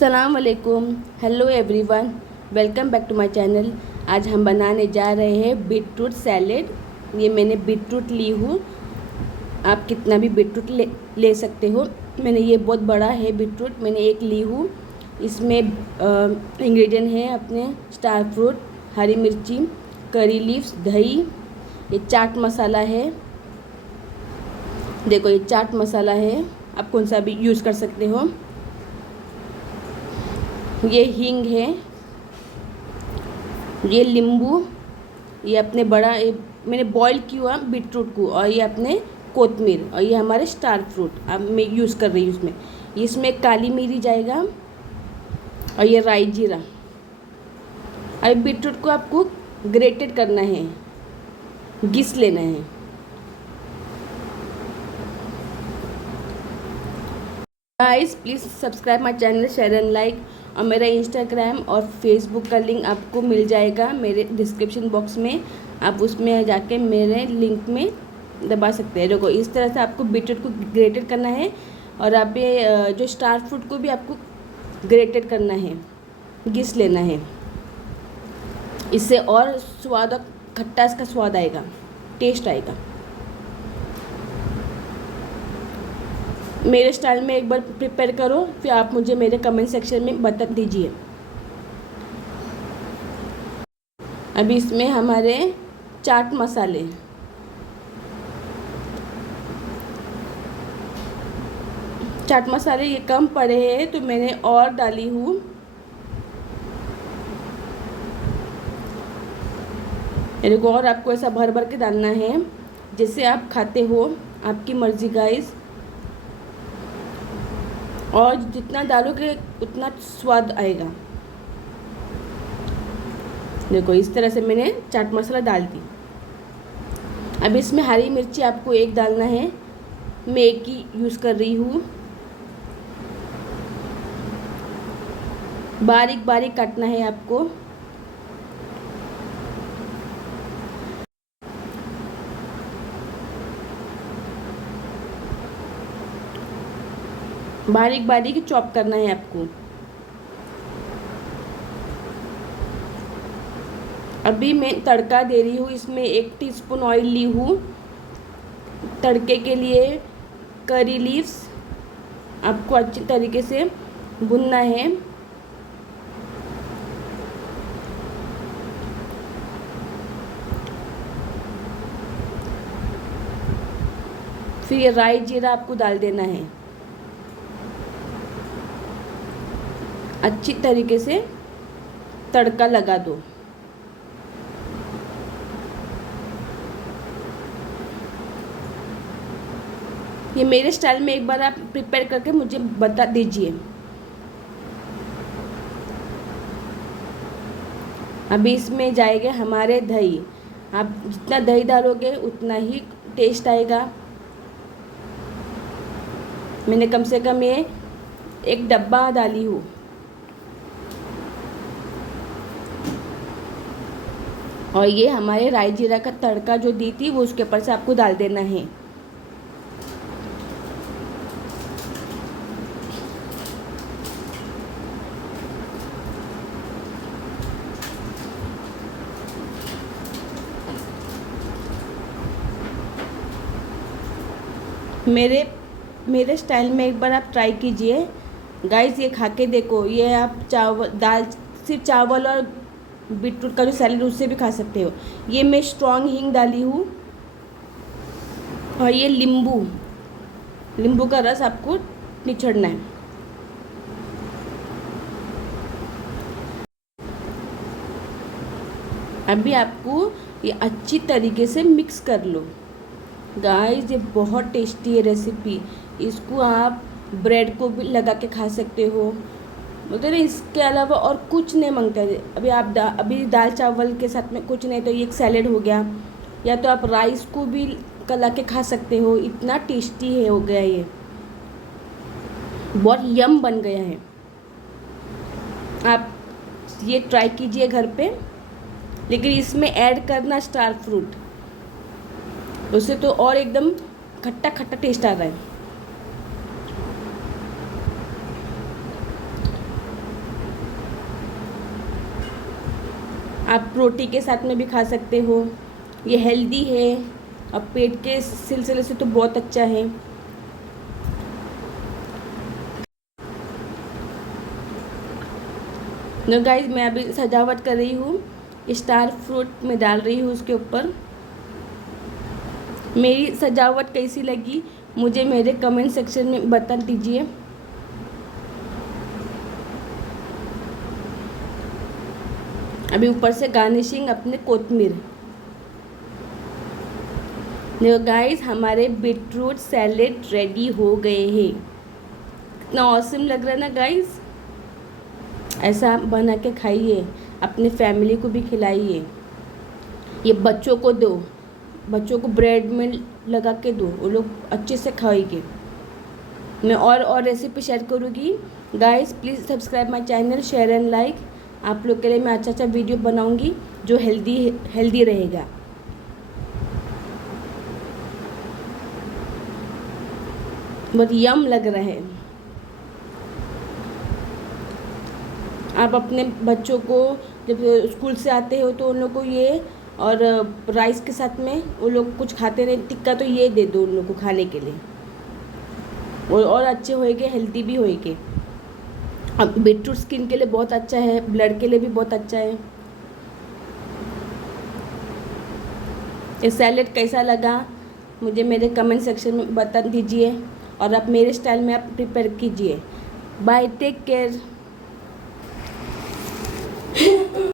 अस्सलाम वालेकुम। Hello everyone, welcome back to my channel. आज हम बनाने जा रहे हैं बीटरूट सैलेड। ये मैंने बीटरूट ली हूँ, आप कितना भी बीटरूट ले सकते हो। मैंने ये बहुत बड़ा है बीटरूट, मैंने एक ली हूँ। इसमें इंग्रेडिएंट है अपने स्टार फ्रूट, हरी मिर्ची, करी लीव्स, दही, ये चाट मसाला है। देखो ये चाट मसाला है, आप कौन सा भी यूज़ कर सकते हो। ये हींग है, ये नींबू, ये अपने बड़ा मैंने बॉईल किया बीटरूट को, और ये अपने कोतमीर, और ये हमारे स्टार फ्रूट अब मैं यूज़ कर रही हूँ। इसमें काली मिरी जाएगा, और ये राई जीरा। अब बीटरूट को आपको ग्रेटेड करना है, घिस लेना है। Guys please subscribe my channel, share and like. और मेरा इंस्टाग्राम और फेसबुक का लिंक आपको मिल जाएगा मेरे डिस्क्रिप्शन बॉक्स में, आप उसमें जाके मेरे लिंक में दबा सकते हैं। देखो इस तरह से आपको बीटरूट को ग्रेटेड करना है, और आप ये जो स्टार फ्रूट को भी आपको ग्रेटेड करना है, घिस लेना है। इससे और स्वाद और खट्टा इसका स्वाद आएगा, टेस्ट आएगा। मेरे स्टाइल में एक बार प्रिपेयर करो, फिर आप मुझे मेरे कमेंट सेक्शन में बता दीजिए। अभी इसमें हमारे चाट मसाले, ये कम पड़े हैं तो मैंने और डाली हूँ। मेरे को और आपको ऐसा भर भर के डालना है जैसे आप खाते हो, आपकी मर्ज़ी गाइस। और जितना डालोगे उतना स्वाद आएगा। देखो इस तरह से मैंने चाट मसाला डाल दी। अब इसमें हरी मिर्ची आपको एक डालना है, मैं एक ही यूज़ कर रही हूँ। बारीक बारीक काटना है आपको। बारीक बारीक चॉप करना है आपको। अभी मैं तड़का दे रही हूँ, इसमें 1 टीस्पून ऑयल ली हूँ। तड़के के लिए करी लीव्स आपको अच्छी तरीके से भुनना है। फिर ये राई जीरा आपको डाल देना है। अच्छी तरीके से तड़का लगा दो। ये मेरे स्टाइल में एक बार आप प्रिपेयर करके मुझे बता दीजिए। अभी इसमें जाएगा हमारे दही। आप जितना दही डालोगे उतना ही टेस्ट आएगा। मैंने कम से कम ये 1 डब्बा डाली हूँ। और ये हमारे राई जीरा का तड़का जो दी थी वो उसके ऊपर से आपको डाल देना है। मेरे स्टाइल में एक बार आप ट्राई कीजिए गाइस, ये खा के देखो। ये आप सिर्फ चावल और बीटरूट का जो सैलेड उससे भी खा सकते हो। ये मैं स्ट्रॉन्ग हींग डाली हूँ, और ये नींबू का रस आपको निचोड़ना है। अभी आपको ये अच्छी तरीके से मिक्स कर लो। गाइस ये बहुत टेस्टी है रेसिपी। इसको आप ब्रेड को भी लगा के खा सकते हो। मतलब इसके अलावा और कुछ नहीं मांगता है। अभी आप अभी दाल चावल के साथ में कुछ नहीं तो ये एक सैलेड हो गया, या तो आप राइस को भी गला के खा सकते हो। इतना टेस्टी है, हो गया ये, बहुत यम बन गया है। आप ये ट्राई कीजिए घर पे, लेकिन इसमें ऐड करना स्टार फ्रूट, उससे तो और एकदम खट्टा खट्टा टेस्ट आ रहा है। आप रोटी के साथ में भी खा सकते हो। ये हेल्दी है और पेट के सिलसिले से तो बहुत अच्छा है। नो गाइस, मैं अभी सजावट कर रही हूँ, स्टार फ्रूट में डाल रही हूँ उसके ऊपर। मेरी सजावट कैसी लगी मुझे मेरे कमेंट सेक्शन में बता दीजिए। अभी ऊपर से गार्निशिंग अपने कोतमीर। देखो गाइस, हमारे बीटरूट सैलेड रेडी हो गए हैं। कितना ऑसम लग रहा है ना गाइस। ऐसा बना के खाइए, अपनी फैमिली को भी खिलाइए। ये बच्चों को दो, बच्चों को ब्रेड में लगा के दो, वो लोग अच्छे से खाएंगे। मैं और रेसिपी शेयर करूँगी। Guys please subscribe my channel, share and like. आप लोग के लिए मैं अच्छा वीडियो बनाऊँगी जो हेल्दी रहेगा। बहुत यम लग रहा है। आप अपने बच्चों को जब स्कूल से आते हो तो उन लोग को ये और राइस के साथ में वो लोग कुछ खाते नहीं टिक्का, तो ये दे दो उन लोग को खाने के लिए। और अच्छे होएंगे, हेल्दी भी होएंगे। अब बीटरूट स्किन के लिए बहुत अच्छा है, ब्लड के लिए भी बहुत अच्छा है। ये सैलेड कैसा लगा मुझे मेरे कमेंट सेक्शन में बता दीजिए और आप मेरे स्टाइल में आप प्रिपेयर कीजिए। Bye, take care.